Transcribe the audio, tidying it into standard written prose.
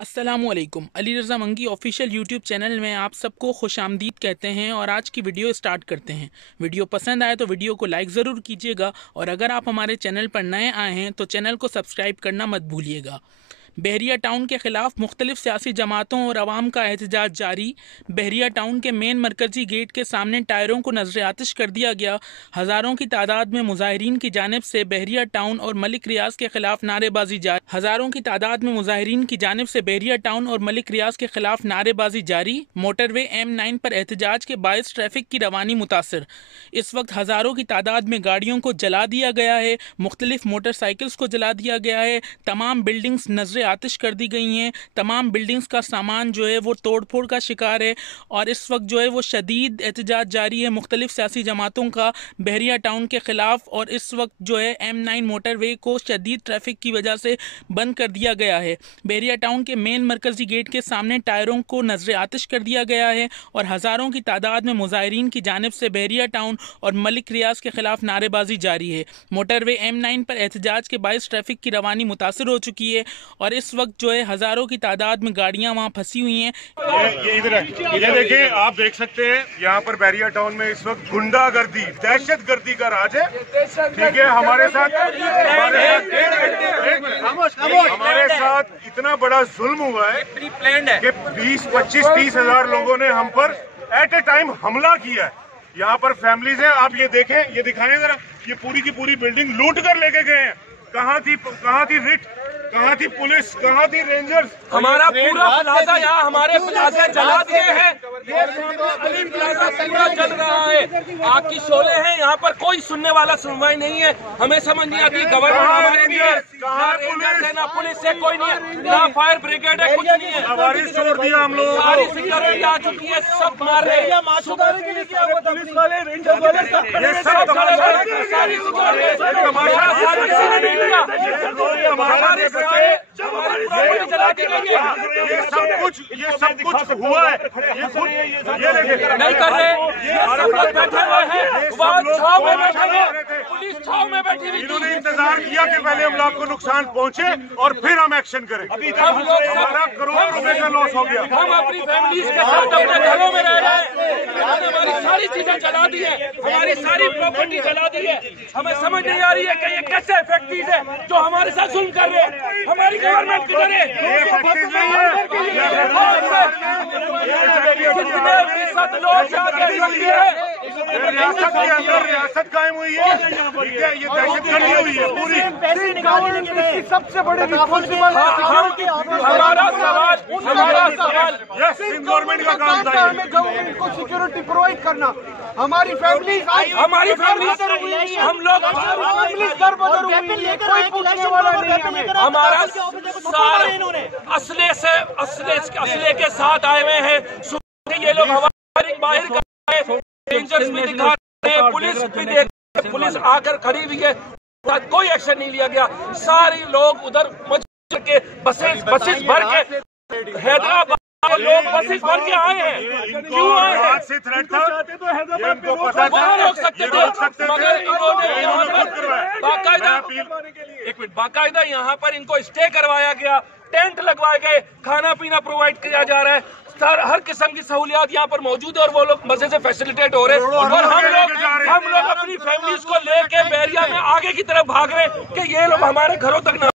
अस्सलामुअलैकुम। अली रज़ा मंगी official YouTube channel में आप सबको खुशामदीद कहते हैं और आज की वीडियो स्टार्ट करते हैं। वीडियो पसंद आए तो वीडियो को लाइक ज़रूर कीजिएगा और अगर आप हमारे चैनल पर नए आए हैं तो चैनल को सब्सक्राइब करना मत भूलिएगा। बहरिया टाउन के ख़िलाफ़ मुख्तलिफ सियासी जमातों और आवाम का एहतजाज जारी। बहरिया टाउन के मेन मरकज़ी गेट के सामने टायरों को नजर आतिश कर दिया गया। हज़ारों की तादाद में मुजाहिरीन की जानिब से बहरिया टाउन और मलिक रियाज के खिलाफ नारेबाजी जारी। हज़ारों की तादाद में मुजाहिरीन की जानिब से बहरिया टाउन और मलिक रियाज के खिलाफ नारेबाजी जारी। मोटरवे M9 पर एहतजाज के बायस ट्रैफिक की रवानी मुतासर। इस वक्त हज़ारों की तादाद में गाड़ियों को जला दिया गया है, मुख्तलिफ मोटरसाइकिल्स को जला दिया गया है, तमाम बिल्डिंग्स नजर आतिश कर दी गई हैं, तमाम बिल्डिंग्स का सामान जो है वो तोड़फोड़ का शिकार है और इस वक्त जो है वो शदीद एहतजाज जारी है मुख्तलिफ सियासी जमातों का बहरिया टाउन के ख़िलाफ़। और इस वक्त जो है M9 मोटरवे को शदीद ट्रैफिक की वजह से बंद कर दिया गया है। बहरिया टाउन के मेन मरकज़ी गेट के सामने टायरों को नजर आतिश कर दिया गया है और हज़ारों की तादाद में मुजाहिरीन की जानिब से बहरिया टाउन और मलिक रियाज के खिलाफ नारेबाजी जारी है। मोटरवे M9 पर एहतजाज के बायस ट्रैफिक की रवानी मुतासर हो चुकी है और इस वक्त जो है हज़ारों की तादाद में गाड़ियां वहां फंसी हुई हैं। ये इधर है, ये देखिए, आप देख सकते हैं यहाँ पर बहरिया टाउन में इस वक्त गुंडागर्दी, दहशत गर्दी का राज है। ठीक है, हमारे साथ इतना बड़ा जुल्म हुआ है कि 20, 25, 30 हजार लोगों ने हम पर एट ए टाइम हमला किया है। यहाँ पर फैमिलीज हैं, आप ये देखें, ये दिखाएं जरा, ये पूरी की पूरी बिल्डिंग लूट कर लेके गए हैं। कहाँ थी रिट, कहाँ थी पुलिस, कहाँ थी रेंजर्स? हमारा पूरा प्लाजा, यहाँ हमारे प्लाजा जला दिए हैं। ये अलीम प्लाजा पूरा जल रहा है, आग की शोले हैं। यहाँ पर कोई सुनने वाला सुनवाई नहीं है। हमें समझ नहीं आती गवर्नमेंट हमारे लिए ना पुलिस से कोई नहीं है, ना फायर ब्रिगेड है, कुछ नहीं है। हमारी छोड़ दिया हम लोग, सारी सिक्योरिटी आ चुकी है, सब मार रहे हैं। पुलिस वाले, रेंजर वाले, ये सब सारी ये सब कुछ हुआ है। ये देखिए, नहीं कर रहे, सब लोग बैठे हुए हैं, छाव में बैठे हुए, पुलिस छाव में बैठी हुई। इन्होंने इंतजार किया कि पहले हम लोग को नुकसान पहुंचे और फिर हम एक्शन करें। हम लोग हमारा करोड़ों रुपए का लॉस हो गया। हम अपनी फैमिलीज के साथ अपने घरों में रह रहे हैं, हमारी सारी चीजें जला दी है, हमारी सारी प्रॉपर्टी जला दी है। हमें समझ नहीं आ रही है कि ये कैसे फैक्ट्रीज है जो हमारे साथ जुल्म कर रहे हैं। हमारी गवर्नमेंट किधर है? रियासत के अंदर रियासत कायम हुई है, ये दहशतगर्दी हुई है पूरी। सबसे बड़े रिस्पॉन्सिबल हमारा सवाल सिंध गवर्नमेंट का काम था, हमें गवर्नमेंट को सिक्योरिटी प्रोवाइड करना। हमारी फैमिली हम लोग कोई पूछने वाला नहीं हमें। हमारा सारा असले के साथ आए हुए हैं। ये लोग हमारी बाहर कर रहे हैं, रेंजर्स भी दिखा रहे हैं, पुलिस भी देख, पुलिस आकर खड़ी हुई है, कोई एक्शन नहीं लिया गया। सारे लोग उधर के बसेस भर के हैदराबाद लोग बसेस भर के आए हैं। क्यों आए हैं? से थ्रेट था, इनको पता था रोक सकते थे, मगर इन्होंने यहाँ पर बाकायदा यहाँ पर इनको स्टे करवाया गया, टेंट लगवाए गए, खाना पीना प्रोवाइड किया जा रहा है, हर किस्म की सहूलियात यहाँ पर मौजूद है और वो लोग मजे से फैसिलिटेट हो रहे हैं। और हम लोग अपनी फैमिलीज को लेके बहरिया में आगे की तरफ भाग रहे हैं कि ये लोग हमारे घरों तक न